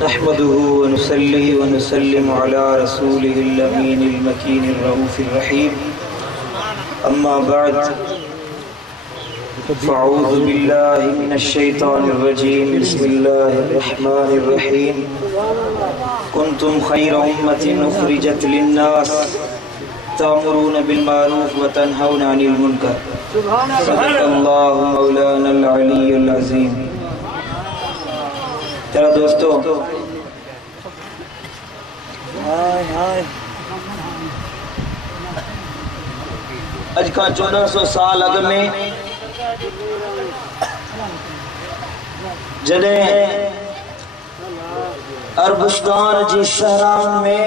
नहमदुहु व नुसल्ली व नुसल्लिमु अला रसूलिहिल अमीनिल मकीनिर रऊफिर रहीम। अम्मा बाद फ़अऊज़ु बिल्लाहि मिनश शैतानिर रजीम। बिस्मिल्लाहिर रहमानिर रहीम। कुंतुम खैरा उम्मतिन उखरिजत लिन्नास तामुरून बिल मारूफ व तनहौना अनिल मुनकर। सदक़ल्लाहु मौलानल अलीयुल अज़ीम। तेरा दोस्तों, अज का 1400 साल अग में जॾहिं अरबुस्तान जी सहरान में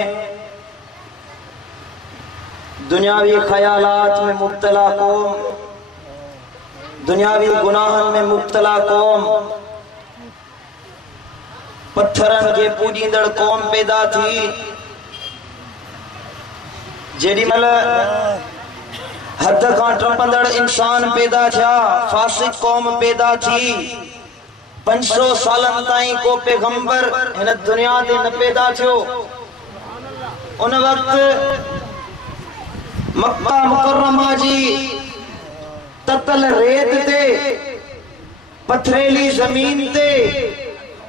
दुनियावी ख्यालात में मुब्तला कौम, दुनियावी गुनाहन में मुब्तला कौम, पत्थरन के पूजींदड़ कौम पैदा थी। जेडी मल हद का टपंदड़ इंसान पैदा थिया, फासिक कौम पैदा थी। 500 सालन ताईं को पैगंबर हिन दुनिया ते न पैदा थियो। उन वक्त मक्का मुकर्रमा जी ततल रेत ते, पथरेली जमीन ते,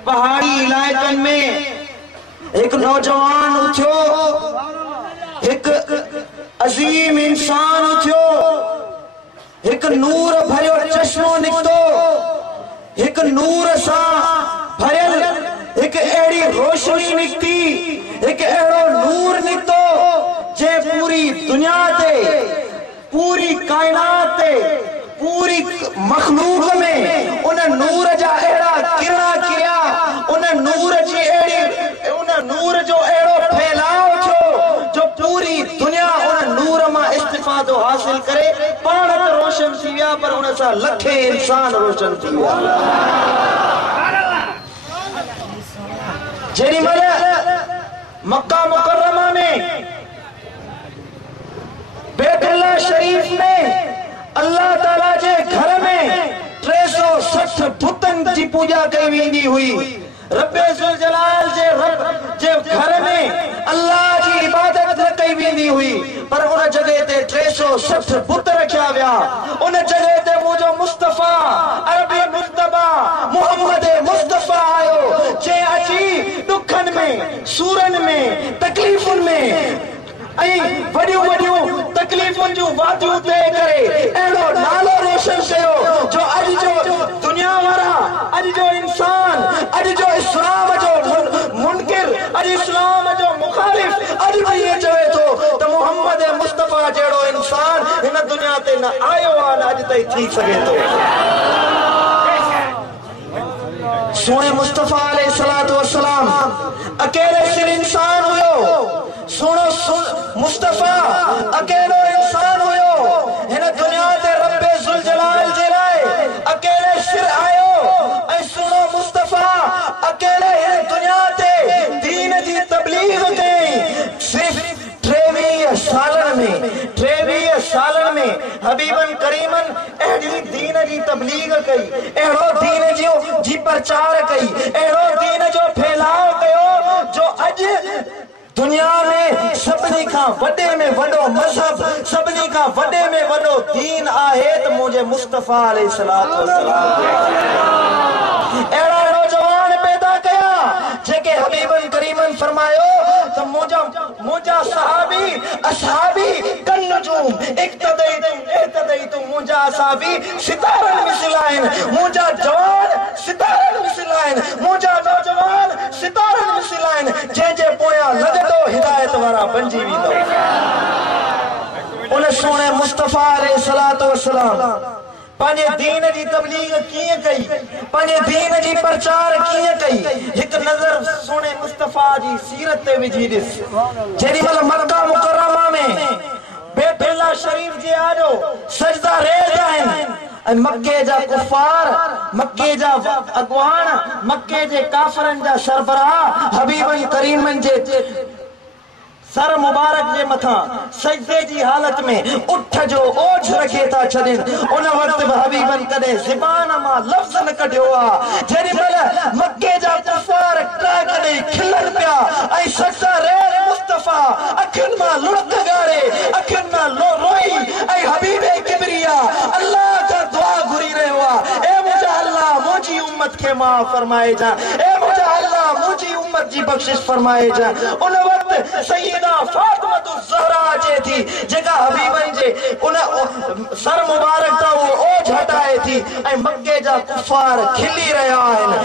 पहाड़ी इलाकन में एक नौजवान उठियो, एक अजीम इंसान उठियो, एक नूर भरियो चश्मो निकतो, एक नूर सा भरियल एक एड़ी रोशनी निकती, एक एड़ो नूर निकतो जे पूरी दुनिया ते, पूरी कायनात ते, पूरी मखलूक में उन नूर जा एड़ा किरणा किरिया, उन नूर जी एड़ी, उन नूर जो एड़ो फैलाव थियो जो पूरी दुनिया उन नूर मां इस्तिफादो हासिल करे। पाण त रोशन थी विया, पर उन सां लखे इंसान रोशन थी विया। जेडी महिल मक्का मुकर्रमा में बैतुल्लाह शरीफ में अल्लाह ताला जे घर में 360 बुतन की पूजा कई वेंदी हुई। रब्बे ज़ुल जलाल जे घर में अल्लाह जी इबादत न कई वेंदी हुई, पर उन जगह ते 360 बुत रखिया विया। उन जगह ते मुझो मुस्तफा, अरबी मुस्तफा, मोहम्मद मुस्तफा आयो, जे अची दुखन में, सूरन में, तकलीफुन में वडियूं वडियूं तकलीफुन जो वादियूं तय करे एड़ो नालो रोशन कयो जो अज जो दुनिया वारा, अज जो इंसान, अज जो इस्लाम जो मुनकिर, अज इस्लाम जो मुखालिफ अज भी ये चवे तो मोहम्मद मुस्तफा जेड़ो इंसान इन दुनिया ते न आयो आ, न अज ताईं थी सके तो। सोने मुस्तफा अलैहिस्सलातु वस्सलाम अकेले सिर इंसान हुयो। सुनो मुस्तफा अकेलो इंसान हुयो, हिन दुनिया ते रब्बे ज़ुल जलाल जे लाए अकेले सिर आयो। ऐं सुनो मुस्तफा अकेले हिन दुनिया ते दीन जी तबलीग कई। सिर्फ 23 सालन में हबीबन करीमन एड़ी दीन जी तबलीग कई, एड़ो दीन जी प्रचार कई, एड़ो दीन जो फैलाव कयो जो अज दुनिया में सभिनी खां वॾे में वॾो मज़हब, सभिनी खां वॾे में वॾो दीन आहे त मुंहिंजे मुस्तफा अलैहिस्सलातु वस्सलाम। अहिड़ा नौजवान पैदा कया जेके हबीबन करीमन फरमायो त मुंहिंजा सहाबी असहाबी कन नजूम इक्तदैतुम मुंहिंजा असहाबी सितारन मिसल आहिनि, मुंहिंजा जवान सितारन मिसल आहिनि, मुंहिंजा नौजवान सितारन मिसल आहिनि, जंहिंजे पोयां लॻंदो हिदायत वारा बणिजी वेंदो। उन सोने मुस्तफा अलैहिस्सलातु वस्सलाम पंहिंजे दीन जी तबलीग कीअं कई, पंहिंजे दीन जी प्रचार कीअं कई, हिकु नज़र सोने मुस्तफा जी सीरत ते विझी ॾिस। जेॾी महिल मक्का मुकर्रमा में बैतुल्लाह शरीफ जे आॾो सजदा रेज़ आहिनि ऐं मक्के जा कुफार, मक्के जा अॻवान, मक्के जे काफ़िरनि जा सरबराह हबीबन करीमन जे सर मुबारक जे मथा सजदे जी हालत में उठ जो ओझ रखे था छदिन उन वक्त हबीबन कदे ज़बान मां लफ्ज़ न कढियो आ जेडी मल मक्के जा कुफार ट्रा कदे खिलन पिया ऐं सच्चा रेल मुस्तफा अखिन मां लुड़क गाड़े अखिन मां रोई ऐं हबीबे किबरिया अल्लाह का दुआ घुरी रहियो आ ए मुझा अल्लाह मुझी उम्मत के माफ फरमाए जा ए मुझा अल्लाह मुझी उम्मत जी बख्शिश फरमाए जा उन वक्त सैयदा फातिमा ज़हरा अचे थी जेका हबीबन जे उन सर मुबारक ता वो ओझ हटाए थी ऐं मक्के जा कुफार खिली रहा आहिनि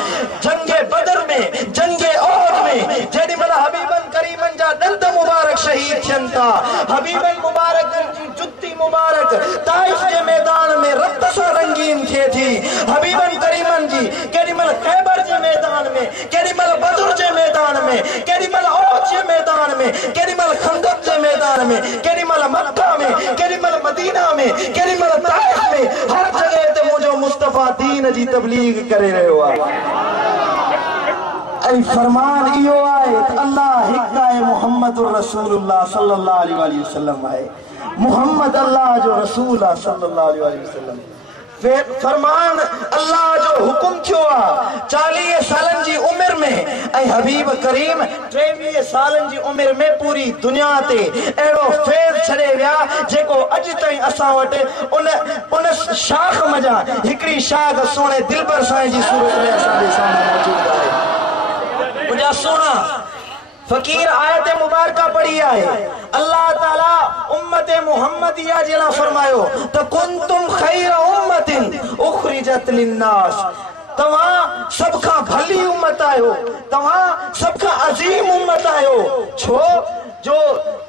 जंगे बदर में जंगे ओहद में जेडी मल हबीबन करीमन जा दंद मुबारक शहीद थियन था हबीबन मुबारक जी जुत्ती मुबारक ताइफ के मैदान में रक्त सा रंगीन थे थी हबीबन करीमन जी केडी मल खैबर जे मैदान में केडी मल बदर जे मैदान में केडी मल ओहद जे मैदान में केडी मल खंदक जे मैदान में केडी मल मक्का में केडी मल मदीना में केडी मल ताइफ में हर जगह ते मुझो मुस्तफा दीन जी तबलीग करे रहियो आ ऐं फरमान इहो आहे त अल्लाह हिक आहे मुहम्मदुर रसूलुल्लाह सल्लल्लाहु अलैहि वसल्लम आहे मुहम्मद अल्लाह जो रसूल आहे सल्लल्लाहु अलैहि वसल्लम फरमान अल्लाह जो हुकुम थियो आ 40 सालन जी उम्र में ऐं हबीब करीम 23 सालन जी उम्र में पूरी दुनिया ते एड़ो फैज़ छड़े विया जेको अज ताईं असां वटि उन शाख मजा हिकड़ी शाख सोने दिलबर साईं जी सूरत में असां जे सामने मौजूद आहे मुझा सोना फकीर आयत मुबारका पढ़ी है अल्लाह ताला उम्मत मुहम्मदिया जिला फरमायो तो कुंतुम खैर उम्मतिन उखरिजत लिन्नास तवा सबका भली उम्मत आयो तवा सबका अजीम उम्मत आयो छो जो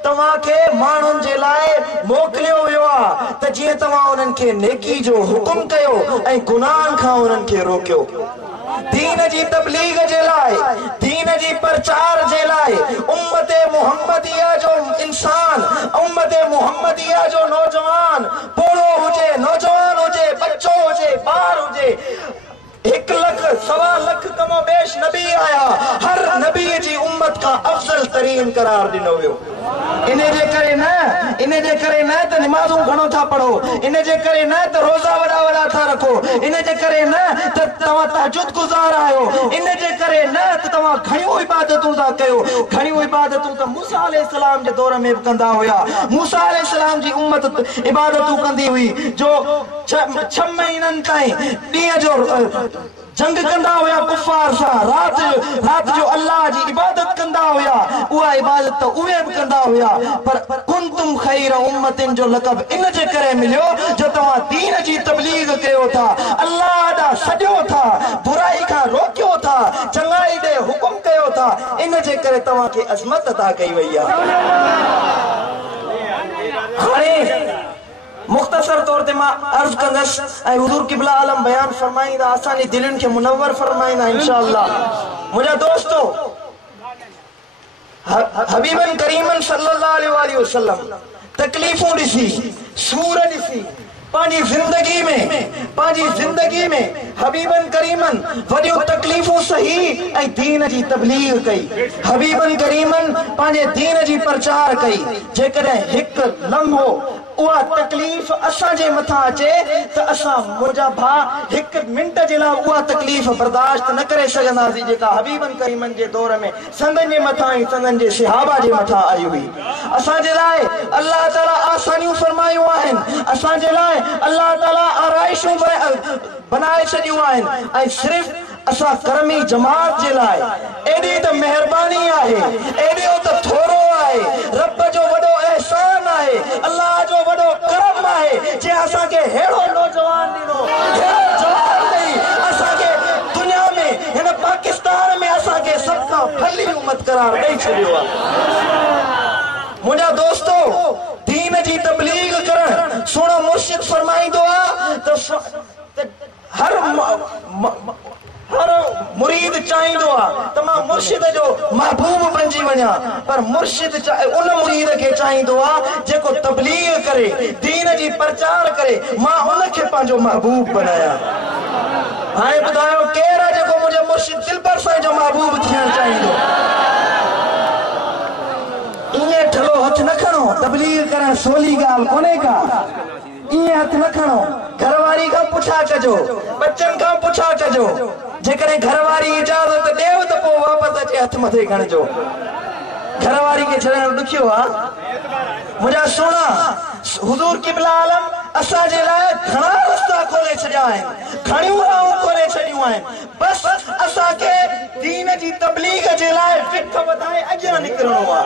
तवा के मानुन जे लाए मोकलियो वियो आ त जे तवा उनन के नेकी जो हुकुम कयो ऐं गुनाहन खां उनन के रोकियो दीन जी तबलीग जे लाए दीन जी प्रचार जे लाए उम्मत मुहम्मदिया जो इंसान उम्मत मुहम्मदिया जो नौजवान बूढ़ो हुजे नौजवान हुजे बच्चो हुजे बार हुजे 1 लाख सवा लाख कमो बेश नबी आया हर नबी जी उम्मत का अफजल तरीन करार दिनो वियो इने जे करे न त नमाज़ूं घणो था पढ़ो इने जे करे न त रोजा वड़ा वड़ा था रखो इने जे करे न त तवा तहज्जुद गुजार आयो इने जे करे न त तवा घणियूं इबादतूं था कयो घणियूं इबादतूं त मूसा अलैहि सलाम जे दौर में कंदा हुया मूसा अलैहि सलाम जी उम्मत इबादतूं कंदी हुई जो 6 महीनन ताईं ॾींहं जो जंग कंदा हुया कुफार सा रात जो अल्लाह जी इबादत कंदा हुया उहा इबादत तो उहे भी कंदा हुया पर कुंतुम खैर उम्मतिन जो लक़ब इन जे करे मिलियो जो तवा दीन जी तबलीग कयो था अल्लाह दा सजो था बुराई का रोकियो था चंगाई दे हुकुम कयो था इन जे करे तवा के अजमत अता कई वई है मुख्तसर तौर ते मां अर्ज कंदस ऐं हुजूर किबला आलम बयान फरमाईंदा असांजी दिलनि खे मुनव्वर फरमाईंदा इंशाअल्लाह मुझा दोस्तो हबीबन करीमन सल्लल्लाहु अलैहि वसल्लम तकलीफों ॾिसी सूर ॾिसी पांजी जिंदगी में हबीबन करीमन वडियो तकलीफों सही ऐं दीन जी तबलीग कई हबीबन करीमन पांजे दीन जी प्रचार कई जेकॾहिं हिकु लम्हो उहा तकलीफ असां जे मथा अचे त असां मुंहिंजा भाउ 1 मिंट जे लाइ उहा तकलीफ बर्दाश्त न करे सघंदासीं जेका हबीबन करीमन जे दौर में संदन जे मथा ऐं संदन जे सहाबा जे मथा आई हुई असां जे लाइ अल्लाह ताला आसानियूं फरमायूं आहिनि असां जे लाइ अल्लाह ताला आराइशूं बनाए छॾियूं आहिनि ऐं सिर्फ़ असां करमी जमात जे लाइ एॾी त महिरबानी आहे एॾो त थोरो आहे रब जो वॾो एहसान आहे अल्लाह जो वॾो करम आहे जे असां के हेड़ो नौजवान ॾिनो हेड़ो जवान ॾेई असां के दुनिया में हिन पाकिस्तान में असां के सब खां भली उम्मत करार ॾेई छॾियो आहे मुंहिंजा दोस्तो दीन जी तबलीग करण सुणो मुर्शिद फरमाईंदो आहे त हर मुरीद चाहींदो आहे त मां मुर्शिद जो महबूब बणिजी वञा पर मुर्शिद उन मुरीद खे चाहींदो आहे जेको तबलीग करे दीन जी प्रचार करे मां उनखे पंहिंजो महबूब बनाया हाणे ॿुधायो केरु आहे जेको मुंहिंजे मुर्शिद दिलबर साईं जो महबूब थियणु चाहींदो ईअं हथ न खणो तबलीग करण सोली गाल कोने का ये हथ न खणो घरवारी का पुछा कजो बच्चन का पुछा कजो जेकरे घरवारी इजाजत देव तो पो वापस अचे हथ मथे खणजो घरवारी के छड़ण दुखियो आ मुझा सोना हुजूर किबला आलम असा जे लाए घणा रास्ता खोले छड्या आहिनि घणियूं राहूं खोले छडियूं आहिनि बस असा के दीन जी तबलीग जे लाए फिट वधाए अॻियां निकरणो आ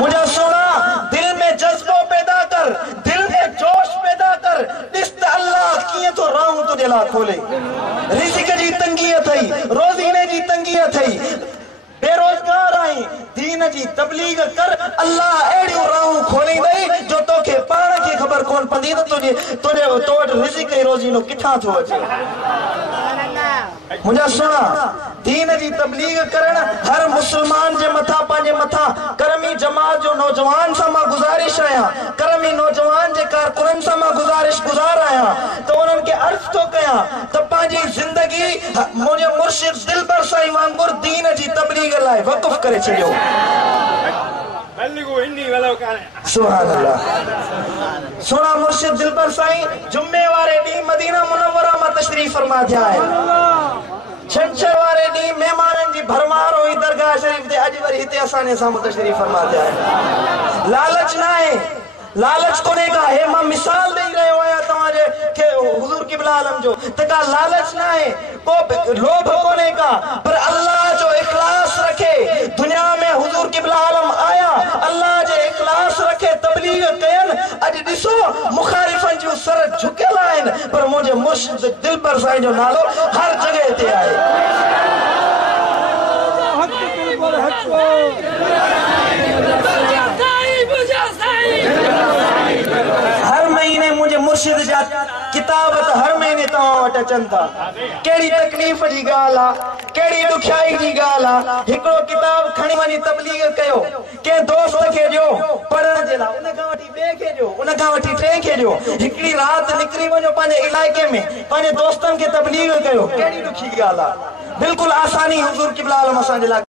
मुझा सोना दिल में जज्बो पैदा कर दिल में जोश पैदा कर ॾिस त अल्लाह कीअं तो राहूं तुंहिंजे लाइ खोले रिज़्क़ जी तंगी अथई रोज़ीने जी तंगी अथई बेरोजगार आई दीन जी तबलीग कर अल्लाह एड़ियूं राहूं खोलींदई जो तोखे पाण खे ख़बर कोन पवंदी त तुंहिंजे तो वटि रिज़्क़ ऐं रोज़ीनो किथां थो अचे मुंहिंजा सुणा दीन जी तबलीग करण हर मुसलमान जे मथां पंहिंजे मथां करमी जमात जो नौजवान सां मां गुज़ारिश आहियां करमी नौजवान जे कारकुननि सां मां गुज़ार आहियां त उन्हनि खे अर्ज़ थो कयां त पंहिंजी ज़िंदगी मुंहिंजे मुर्शिद दिलबर साईं वांगुरु दीन जी तबलीग लाइ वक़फ़ करे छॾियो सुभान अल्लाह सोना मुर्शिद दिलबर साईं जुम्मे वारे ॾींहुं मदीना मुनव्वरा मां तशरीफ़ फरमा थिया आहिनि छंछर वारे ॾींहुं महिमाननि जी भरमार हुई दरगाह शरीफ़ ते अॼु वरी हिते असांजे साम्हूं तशरीफ़ फरमा थिया आहिनि लालच न आहे लालच कोने का हे मां मिसाल ॾेई रहियो आहियां तव्हांजे खे हुजूर किबला आलम जो त का लालच न आहे को लोभ कोने का पर अल्लाह जो इखलास रखे दुनिया में हुजूर किबला आलम आया अल्लाह जे इखलास रखे तबलीग कयन अॼु ॾिसो मुखारिफ़नि जूं सर झुकियल आहिनि पर मुंहिंजे मुर्शिद दिलबर साईं जो नालो हर जगह ते आहे हर महीने मुझे मुर्शिद जा किताब त हर महीने तव्हां वटि अचनि था कहिड़ी तकलीफ़ जी ॻाल्हि आहे कहिड़ी ॾुखियाई जी ॻाल्हि आहे हिकिड़ो किताब खणी वञी तबलीग कयो कंहिं दोस्त खे ॾियो पढ़ण जे लाइ उन खां वठी ॿिए खे ॾियो उन खां वठी टे खे ॾियो हिकिड़ी राति निकिरी वञो पंहिंजे इलाइक़े में पंहिंजे दोस्तनि खे तबलीग कयो कहिड़ी ॾुखी ॻाल्हि आहे बिल्कुलु आसानी हुजूर किबला आलम असांजे लाइ